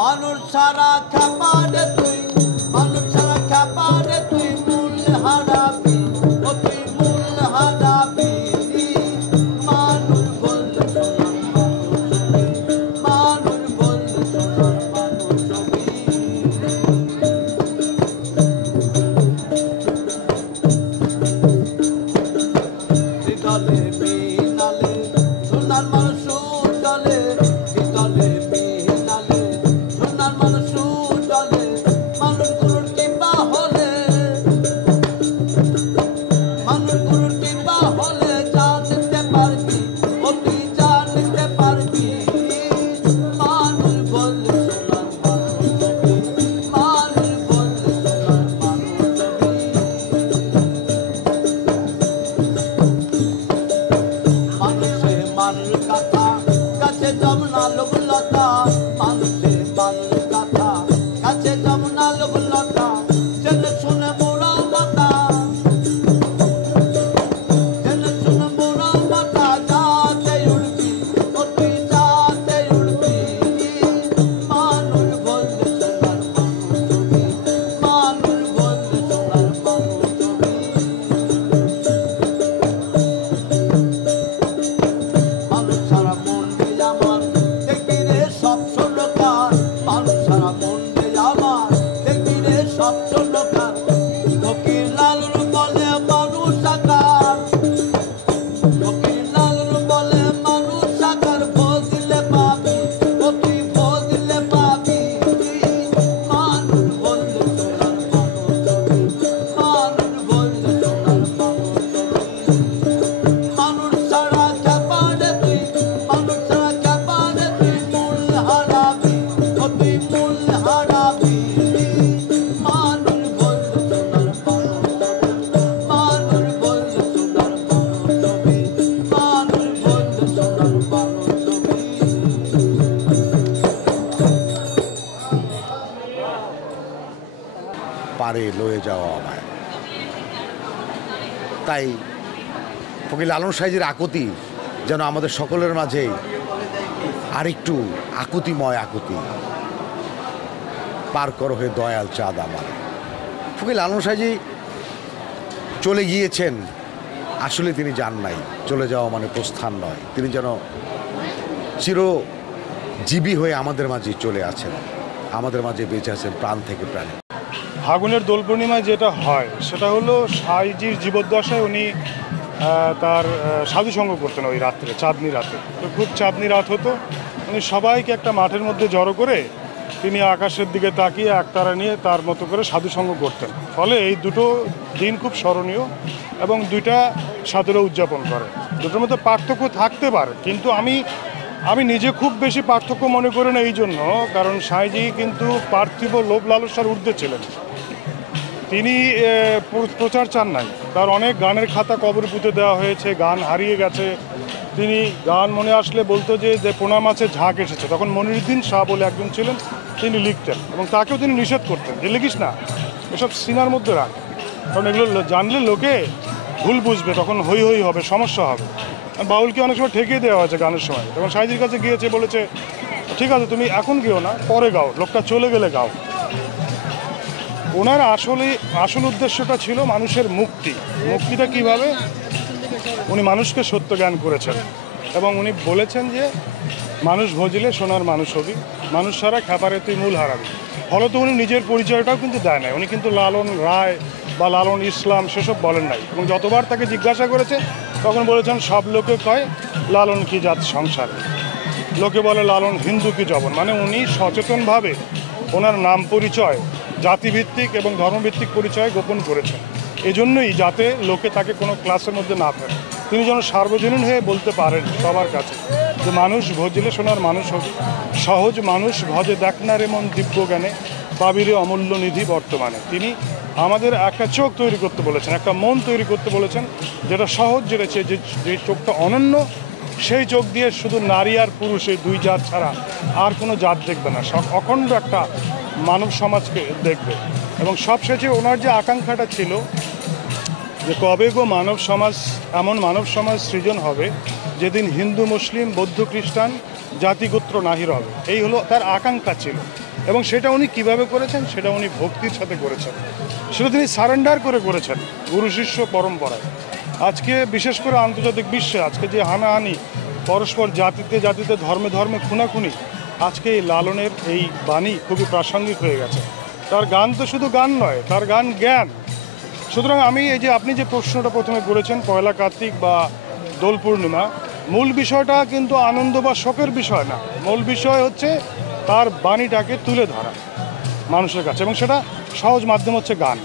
মানুষ সারা খাপারে তুই, মানুষ সারা খাপারে তুই মূল হারাবি, ও তুই মূল হারাবি। মানুষ বললে সোনার মানুষ, মানুষ বললে সোনার মানুষ ছবি। বিকালে বিনালে সোনার মানুষ চলে, বিকালে বিনালে সোনার মানুষ চলে। মানুষ গুরুর কিংবা হলে, মানুষ গুরুর কিংবা হলে যা নিতে পারবি, ও তুই যা নিতে পারবি। মানুষ বললে সোনার মানুষ ছবি, মানুষ বললে সোনার মানুষ ছবি। মানুষে মানুষ কথা কাছে যমুনা লোকলতা, মানুষে মানুষ কথা কাছে যমুনা লোকলতা। জেনে শুনে মোরা মাতা, জেনে শুনে মোরা মাতা। যাতে উড়বি, ও তুই যাতে উড়বি। মানুষ বললে সোনার মানুষ ছবি, মানুষ বললে সোনার মানুষ ছবি। মানুষ সারা মন দিয়ে আমার দেখবি রে সব শূন্যকার, মানুষ সারা মন দিয়ে আমার দেখবি রে সব শূন্যকার। ফকির লালুর বলে মানুষ সাকার, ফকির লালুর বলে মানুষ সাকার। ভোজ দিলে পাবি, ও তুই ভোজ দিলে পাবি। মানুষ বললে সোনার মানুষ ছবি, মানুষ বললে সোনার মানুষ ছবি। মানুষ ছাড়া চাপারে তুই, মানুষ ছাড়া চাপারে তুই মূল হারাবি, ও তুই মূল হারাবি। মানুষ বললে সোনার মানুষ ছবি, মানুষ বললে সোনার মানুষ ছবি, মানুষ বললে সোনার মানুষ ছবি। পারে লয়ে যাওয়া আমায়। তাই ফকির লালন সাহেবের আকুতি যেন আমাদের সকলের মাঝে আরেকটু আকুতিময় আকুতি। পার কর হয়ে দয়াল চাঁদ আমার। ফকির লালন সাহেব চলে গিয়েছেন, আসলে তিনি যান নাই। চলে যাওয়া মানে প্রস্থান নয়, তিনি যেন চিরজীবী হয়ে আমাদের মাঝে চলে আছেন, আমাদের মাঝে বেঁচে আছেন প্রাণ থেকে প্রাণে। ফাগুনের দোল পূর্ণিমায় যেটা হয় সেটা হলো সাইজির জীবদ্দশায় উনি তার সাধুসঙ্গ করতেন ওই রাত্রে, চাঁদনি রাতে। তো খুব চাঁদনি রাত হতো, উনি সবাইকে একটা মাঠের মধ্যে জড়ো করে তিনি আকাশের দিকে তাকিয়ে একতারা নিয়ে তার মতো করে সাধুসঙ্গ করতেন। ফলে এই দুটো দিন খুব স্মরণীয় এবং দুইটা সাধুরা উদযাপন করে। দুটোর মধ্যে পার্থক্য থাকতে পারে, কিন্তু আমি নিজে খুব বেশি পার্থক্য মনে করি না। এই জন্য কারণ সাইজি কিন্তু পার্থিব লোভ লালসার ঊর্ধ্বে ছিলেন। তিনি প্রচার চান নাই, তার অনেক গানের খাতা কবর পুঁতে দেওয়া হয়েছে, গান হারিয়ে গেছে। তিনি গান মনে আসলে বলতো যে পোনা মাছের ঝাঁক এসেছে। তখন মনিরুদ্দিন শাহ বলে একজন ছিলেন, তিনি লিখতেন এবং তাকেও তিনি নিষেধ করতেন যে লিখিস না, এসব সিনার মধ্যে রাখ, কারণ এগুলো জানলে লোকে ভুল বুঝবে, তখন হই হই হবে, সমস্যা হবে। আর বাউলকে অনেক সময় ঠেকিয়ে দেওয়া হয়েছে গানের সময়। তখন সাইজির কাছে গিয়েছে, বলেছে ঠিক আছে তুমি এখন গিয়েও না, পরে গাও, লোকটা চলে গেলে গাও। ওনার আসল উদ্দেশ্যটা ছিল মানুষের মুক্তি। মুক্তিটা কিভাবে? উনি মানুষকে সত্য জ্ঞান করেছেন এবং উনি বলেছেন যে মানুষ ভজিলে সোনার মানুষ হবি, মানুষ ছাড়া খ্যাপারে তুই মূল হারাবি। ফলত উনি নিজের পরিচয়টাও কিন্তু দেয় নাই। উনি কিন্তু লালন রায় বা লালন ইসলাম সেসব বলেন নাই। এবং যতবার তাকে জিজ্ঞাসা করেছে তখন বলেছেন সব লোকে কয় লালন কি জাত সংসারে, লোকে বলে লালন হিন্দু কি জবন। মানে উনি সচেতনভাবে ওনার নাম পরিচয় জাতিভিত্তিক এবং ধর্মভিত্তিক পরিচয় গোপন করেছেন। এজন্যই যাতে লোকে তাকে কোনো ক্লাসের মধ্যে না ফেলে, তিনি যেন সার্বজনীন হয়ে বলতে পারেন সবার কাছে যে মানুষ ভজিলে সোনার মানুষ হবে, সহজ মানুষ ভজে দেখ না রে মন দিব্য জ্ঞানে, পাবিরে অমূল্য নিধি বর্তমানে। তিনি আমাদের একটা চোখ তৈরি করতে বলেছেন, একটা মন তৈরি করতে বলেছেন, যেটা সহজ, যেটা যে চোখটা অনন্য, সেই চোখ দিয়ে শুধু নারী আর পুরুষ এই দুই জাত ছাড়া আর কোনো জাত দেখবে না, অখণ্ড একটা মানব সমাজকে দেখবে। এবং সবশেষে ওনার যে আকাঙ্ক্ষাটা ছিল যে কবে গো মানব সমাজ, এমন মানব সমাজ সৃজন হবে যেদিন হিন্দু মুসলিম বৌদ্ধ খ্রিস্টান জাতিগোত্র নাহি হবে, এই হলো তার আকাঙ্ক্ষা ছিল। এবং সেটা উনি কিভাবে করেছেন, সেটা উনি ভক্তির সাথে করেছেন, সেটা তিনি সারেন্ডার করে করেছেন গুরু শিষ্য পরম্পরায়। আজকে বিশেষ করে আন্তর্জাতিক বিশ্বে আজকে যে হানাহানি, পরস্পর জাতিতে জাতিতে ধর্মে ধর্মে খুনাখুনি, আজকে এই লালনের এই বাণী খুবই প্রাসঙ্গিক হয়ে গেছে। তার গান তো শুধু গান নয়, তার গান জ্ঞান। সুতরাং আমি এই যে আপনি যে প্রশ্নটা প্রথমে করেছেন পয়লা কার্তিক বা দোল পূর্ণিমা, মূল বিষয়টা কিন্তু আনন্দ বা শোকের বিষয় না, মূল বিষয় হচ্ছে তার বাণীটাকে তুলে ধরা মানুষের কাছে, এবং সেটা সহজ মাধ্যম হচ্ছে গান।